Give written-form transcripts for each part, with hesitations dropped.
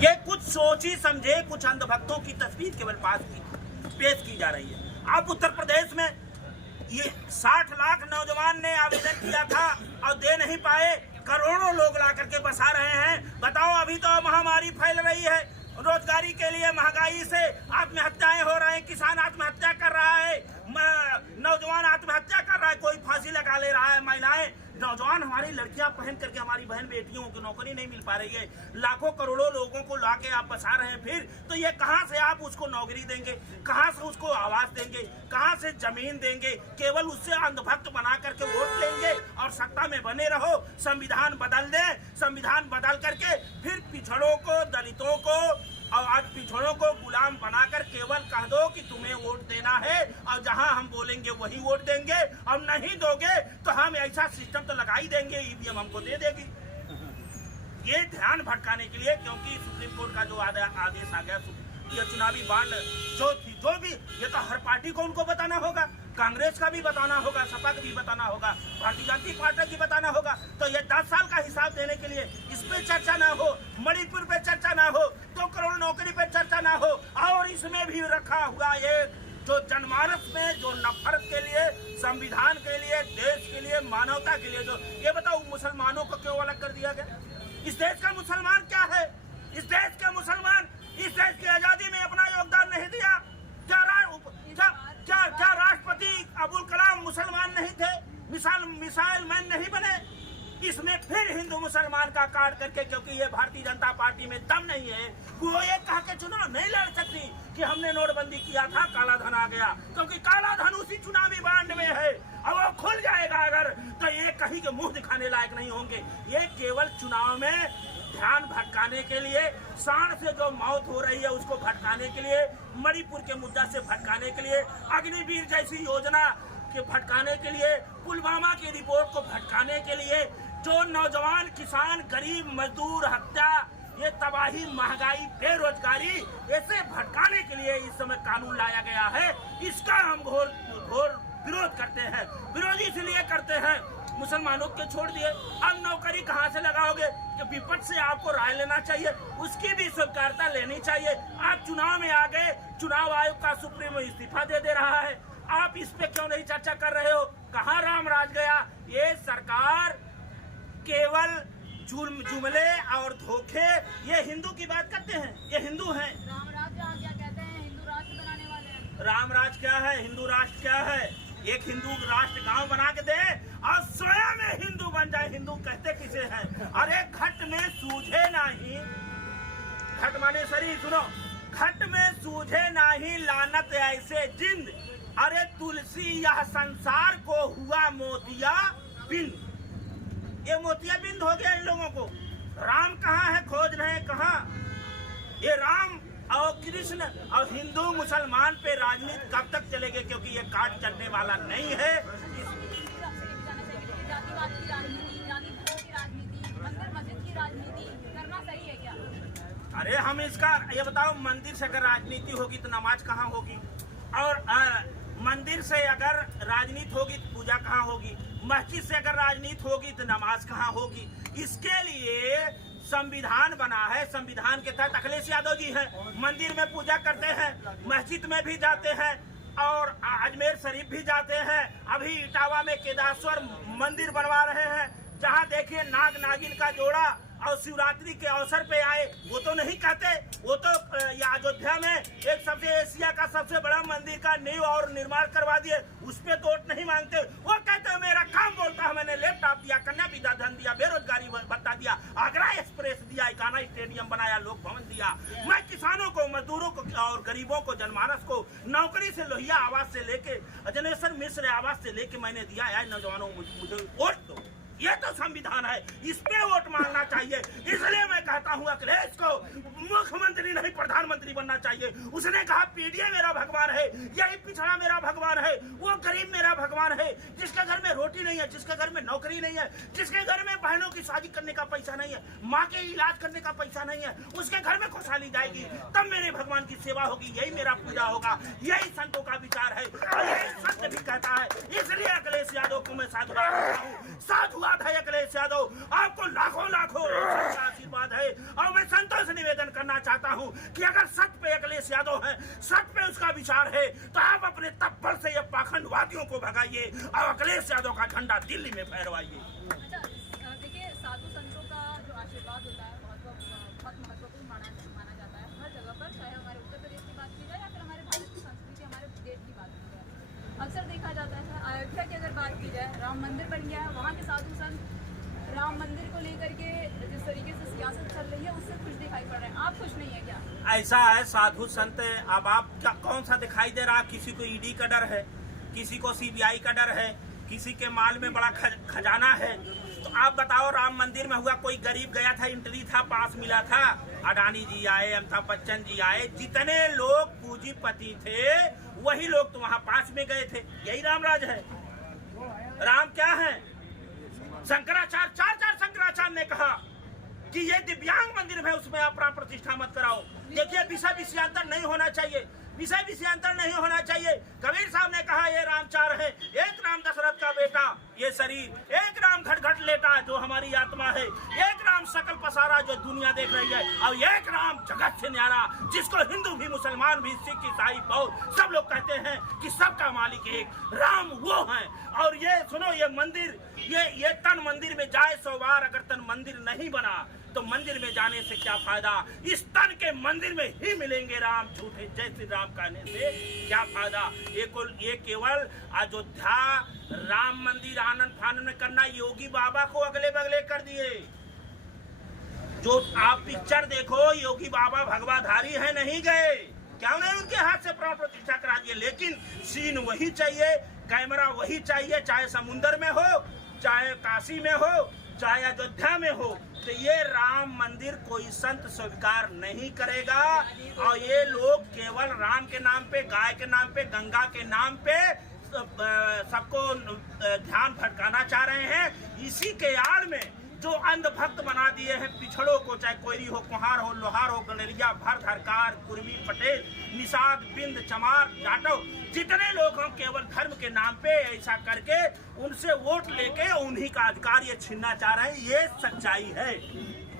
ये कुछ सोची समझे कुछ अंधभक्तों की तस्वीर केवल पेश की जा रही है। अब उत्तर प्रदेश में ये 60 लाख नौजवान ने आवेदन किया था और दे नहीं पाए, करोड़ों लोग ला करके बसा रहे हैं। बताओ, अभी तो महामारी फैल रही है, रोजगारी के लिए महंगाई से आत्महत्याएं हो रहे हैं, किसान आत्महत्या कर रहा है, नौजवान आत्महत्या कर रहा है, कोई फांसी लगा ले रहा है, महिलाएं नौजवान हमारी लड़कियां पहन करके हमारी बहन बेटियों को नौकरी नहीं मिल पा रही है, लाखों करोड़ों लोगों को लाके आप बसा रहे हैं। फिर तो ये कहां से आप उसको नौकरी देंगे, कहां से उसको आवास देंगे, कहां से जमीन देंगे? केवल उससे अंधभक्त बना करके वोट लेंगे और सत्ता में बने रहो। संविधान बदल दें, संविधान बदल करके फिर पिछड़ों को, दलितों को और आज पिछड़ों को गुलाम बनाकर केवल कह दो कि तुम्हें वोट देना है और जहां हम बोलेंगे वही वोट देंगे, और नहीं दोगे तो हम ऐसा सिस्टम तो लगा ही देंगे, ईवीएम हमको दे देगी। ये ध्यान भटकाने के लिए, क्योंकि सुप्रीम कोर्ट का जो आदेश आ गया, ये चुनावी बांड जो भी ये तो हर पार्टी को उनको बताना होगा, कांग्रेस का भी बताना होगा, सपा का भी बताना होगा, भारतीय जनता पार्टी की बताना होगा। तो ये 10 साल का हिसाब देने के लिए इस पे चर्चा ना हो, मणिपुर पे चर्चा ना हो, 2 करोड़ नौकरी पे चर्चा ना हो, और इसमें भी रखा हुआ ये जो जनमानस में जो नफरत के लिए, संविधान के लिए, देश के लिए, मानवता के लिए, जो ये बताओ मुसलमानों को क्यों अलग कर दिया गया? इस देश का मुसलमान क्या है? इस देश के मुसलमान इस देश की आजादी में अपना योगदान नहीं दिया? क्या राष्ट्रपति अब्दुल कलाम मुसलमान नहीं थे? मिसाइल मैन नहीं बने? इसमें फिर हिंदू मुसलमान का काट करके, क्योंकि ये भारतीय जनता पार्टी में दम नहीं है, वो ये कह के चुनाव नहीं लड़ सकती कि हमने नोटबंदी किया था, काला धन आ गया, क्योंकि काला धन उसी चुनावी बांड में है। अब वो खुल जाएगा अगर, तो ये कहीं के मुंह दिखाने लायक नहीं होंगे। ये केवल चुनाव में ध्यान भटकाने के लिए, सांड से जो मौत हो रही है उसको भटकाने के लिए, मणिपुर के मुद्दा से भटकाने के लिए, अग्निवीर जैसी योजना के भटकाने के लिए, पुलवामा की रिपोर्ट को भटकाने के लिए, जो नौजवान, किसान, गरीब, मजदूर हत्या, ये तबाही, महंगाई, बेरोजगारी, ऐसे भटकाने के लिए इस समय कानून लाया गया है। इसका हम घोर विरोध करते हैं। विरोध इसलिए करते हैं, मुसलमानों के छोड़ दिए, अब नौकरी कहां से लगाओगे? कि विपक्ष से आपको राय लेना चाहिए, उसकी भी स्वीकारता लेनी चाहिए। आप चुनाव में आ गए, चुनाव आयोग का सुप्रीम इस्तीफा दे रहा है, आप इस पे क्यों नहीं चर्चा कर रहे हो? कहां राम राज गया? ये सरकार केवल जुमले और धोखे, ये हिंदू की बात करते हैं, ये हिंदू हैं। राम राज क्या कहते हैं? हिंदू राष्ट्र बनाने वाले हैं। राम राज क्या है? हिंदू राष्ट्र क्या है? एक हिंदू राष्ट्र गांव बना के दे और स्वयं हिंदू बन जाए। हिंदू कहते किसे हैं? अरे घट में सूझे नहीं, घट माने शरीर, सुनो, घट में सूझे नहीं लानत ऐसे जिंद, अरे तुलसी यह संसार को हुआ मोतिया बिंद। ये मोतिया बिंद हो गया इन लोगों को। राम कहाँ है? खोज रहे हैं कहाँ? ये राम और कृष्ण और हिंदू मुसलमान पे राजनीति कब तक चलेगी? क्योंकि ये काट चलने वाला नहीं है। जातिवाद की राजनीति, जाति धर्म की राजनीति, मंदिर मस्जिद की राजनीति करना सही है क्या? अरे हम इसका ये बताओ, मंदिर से अगर राजनीति होगी तो नमाज कहाँ होगी? और मंदिर से अगर राजनीति होगी तो पूजा कहाँ होगी? मस्जिद से अगर राजनीति होगी तो नमाज कहाँ होगी? इसके लिए संविधान बना है। संविधान के तहत अखिलेश यादव जी हैं, मंदिर में पूजा करते हैं, मस्जिद में भी जाते हैं और अजमेर शरीफ भी जाते हैं। अभी इटावा में केदारेश्वर मंदिर बनवा रहे हैं, जहां देखिए नाग नागिन का जोड़ा, और शिवरात्रि के अवसर पे आए, वो तो नहीं कहते, वो तो अयोध्या में एक सबसे एशिया का सबसे बड़ा मंदिर का नींव और निर्माण करवा दिए, उस पे तो वोट नहीं मांगते। वो कहते हैं मेरा काम बोलता है, मैंने लैपटॉप दिया, कन्या विद्याधन दिया, बेरोजगारी भत्ता दिया, आगरा एक्सप्रेस दिया, इकाना स्टेडियम बनाया, लोक भवन दिया। मैं किसानों को, मजदूरों को और गरीबों को, जनमानस को नौकरी से लोहिया आवास से लेके, जनेश्वर मिश्र आवास से लेके मैंने दिया है। नौजवानों मुझे वोट दो, ये तो संविधान है, इस पे वोट मांगना चाहिए। इसलिए मैं कहता हूँ अखिलेश को मुख्यमंत्री नहीं प्रधानमंत्री बनना चाहिए। उसने कहा पीडीए मेरा भगवान है, यही पिछड़ा मेरा भगवान है, वो गरीब मेरा भगवान है, जिसके घर में रोटी नहीं है, जिसके घर में नौकरी नहीं है, जिसके घर में बहनों की शादी करने का पैसा नहीं है, माँ के इलाज करने का पैसा नहीं है, उसके घर में खुशहाली जाएगी, तब मेरे भगवान की सेवा होगी, यही मेरा पूजा होगा। यही संतों का विचार है, यही संत भी कहता है। इसलिए अखिलेश यादव को मैं साधुवाद करता हूँ। साधुवाद है अखिलेश यादव, आपको लाखों लाखों आशीर्वाद है। और मैं संतों से निवेदन करना चाहता हूँ कि अगर सच पे अखिलेश यादव है, सच पे उसका विचार है, तो आप अपने तब्बल से ये पाखंडवादियों को भगाइए और अखिलेश यादव का झंडा दिल्ली में फहरवाइए। अच्छा, देखिए साधु संतों का जो आशीर्वाद होता है बहुत महत्वपूर्ण माना जाता है हर जगह पर, चाहे हमारे उत्तर प्रदेश की बात की जाए या फिर हमारे भारत की संस्कृति, हमारे देश की बात की जाए। अक्सर देखा जाता है अयोध्या की अगर बात की जाए, राम मंदिर बन गया है, वहाँ के साधु संत राम मंदिर को लेकर के जिस तरीके से सियासत चल रही है उससे खुश दिखाई पड़ रहे हैं। आप खुश नहीं है क्या? ऐसा है साधु संत, अब आप क्या कौन सा दिखाई दे रहा? किसी को ईडी का डर है, किसी को सीबीआई का डर है, किसी के माल में बड़ा खजाना है। तो आप बताओ, राम मंदिर में हुआ कोई गरीब गया था, एंट्री था, पास मिला था? अडानी जी आए, अमिताभ बच्चन जी आए, जितने लोग पूंजीपति थे वही लोग तो वहां पास में गए थे। यही रामराज है। राम क्या है? शंकराचार्य चार शंकराचार्य ने कहा कि ये दिव्यांग मंदिर है, उसमें आप प्राण प्रतिष्ठा मत कराओ। देखिए, विषय विषयांतर नहीं होना चाहिए, विषय विषयांतर नहीं होना चाहिए। कबीर साहब ने कहा ये राम चार है, एक राम दशरथ का बेटा ये शरीर, एक राम घट घट लेटा जो हमारी आत्मा है, एक राम सकल पसारा जो दुनिया देख रही है, और एक राम जगत से न्यारा जिसको हिंदू भी, मुसलमान भी, सिख ईसाई बौद्ध सब लोग कहते हैं कि सबका मालिक एक राम वो है। और ये सुनो, ये मंदिर, ये तन मंदिर में जाए 100 बार, अगर तन मंदिर नहीं बना तो मंदिर में जाने से क्या फायदा? इस तन के मंदिर में ही मिलेंगे राम। झूठे जय श्री राम कहने से क्या फायदा? ये केवल अयोध्या राम मंदिर आनंद फानंद में करना योगी बाबा को अगले बगले कर दिए। जो आप पिक्चर देखो, योगी बाबा भगवाधारी है, नहीं गए, क्या नहीं उनके हाथ से प्राण प्रतिष्ठा करा दिए। लेकिन सीन वही चाहिए, कैमरा वही चाहिए, चाहे समुंदर में हो, चाहे काशी में हो, चाहे अयोध्या में हो। तो ये राम मंदिर कोई संत स्वीकार नहीं करेगा। और ये लोग केवल राम के नाम पे, गाय के नाम पे, गंगा के नाम पे सबको ध्यान भटकाना चाह रहे हैं। इसी के आड़ में जो अंधभक्त बना दिए हैं पिछड़ों को, चाहे कोयरी हो, कुहार हो, लोहार हो, गलेरिया, भर, धरकार, कुर्मी, पटेल, निषाद, बिंद, चमार, जाटव, जितने लोग हम केवल धर्म के नाम पे ऐसा करके उनसे वोट लेके उन्हीं का अधिकार ये छीनना चाह रहे हैं। ये सच्चाई है।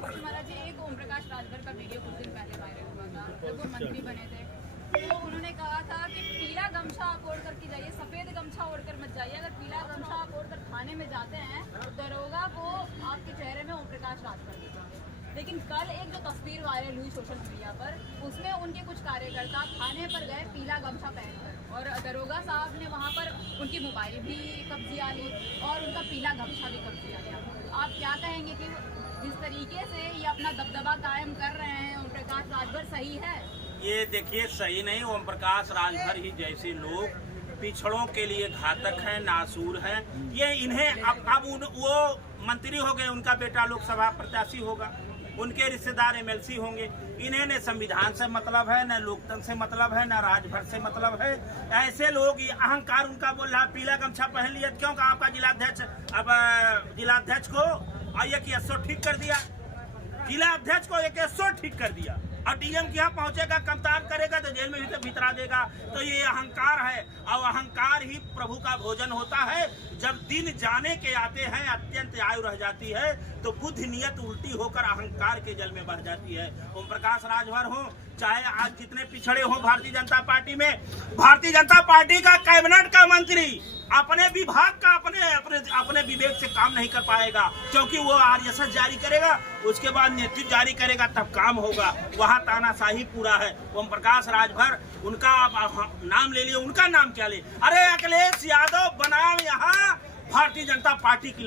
महाराज जी, एक ओम प्रकाश राजभर का वीडियो कुछ दिन पहले वायरल हुआ था, जब वो मंत्री बने थे, तो उन्होंने कहा था कि पीला गमछा आप ओढ़ करके जाइए, सफेद गमछा ओढ़कर मत जाइए। अगर पीला गमछा आप ओढ़कर थाने में जाते हैं तो दरोगा वो आपके चेहरे में ओम प्रकाश राजभर दिखेंगे। लेकिन कल एक जो तस्वीर वायरल हुई सोशल मीडिया पर, उसमें उनके कुछ कार्यकर्ता थाने पर गए पीला गमछा पहनकर, और दरोगा साहब ने वहाँ पर उनकी मोबाइल भी कब्जिया ली और उनका पीला गमछा भी कब्जिया लिया। आप क्या कहेंगे कि जिस तरीके से ये अपना दबदबा कायम कर रहे हैं, ओम प्रकाश राजभर सही है? ये देखिए, सही नहीं। ओम प्रकाश राजभर ही जैसे लोग पिछड़ों के लिए घातक हैं, नासूर हैं। ये इन्हें अब वो मंत्री हो गए, उनका बेटा लोकसभा प्रत्याशी होगा, उनके रिश्तेदार एमएलसी होंगे। इन्हें न संविधान से मतलब है, न लोकतंत्र से मतलब है, न राजभर से मतलब है। ऐसे लोग, अहंकार उनका बोल रहा, पीला गमछा पहन लिया क्यों? का आपका जिलाध्यक्ष, अब जिलाध्यक्ष को आइए कि एसओ ठीक कर दिया, जिला अध्यक्ष को एक एसओ ठीक कर दिया, और डीएम के यहाँ पहुंचेगा, कमतान करेगा तो जेल में भितरा देगा। तो ये अहंकार है, और अहंकार ही प्रभु का भोजन होता है। जब दिन जाने के आते हैं, अत्यंत आयु रह जाती है, तो बुद्धि नियत उल्टी होकर अहंकार के जल में बह जाती है। ओम प्रकाश राजभर हो, चाहे आज जितने पिछड़े हो भारतीय जनता पार्टी में, भारतीय जनता पार्टी का कैबिनेट का मंत्री अपने विभाग का अपने विवेक से काम नहीं कर पाएगा, क्योंकि वो आरएसएस जारी करेगा, उसके बाद नेतृत्व जारी करेगा, तब काम होगा। वहाँ तानाशाही पूरा है। ओम प्रकाश राजभर, उनका नाम ले लिए, उनका नाम क्या ले? अरे अखिलेश यादव बनाम यहाँ भारतीय जनता पार्टी की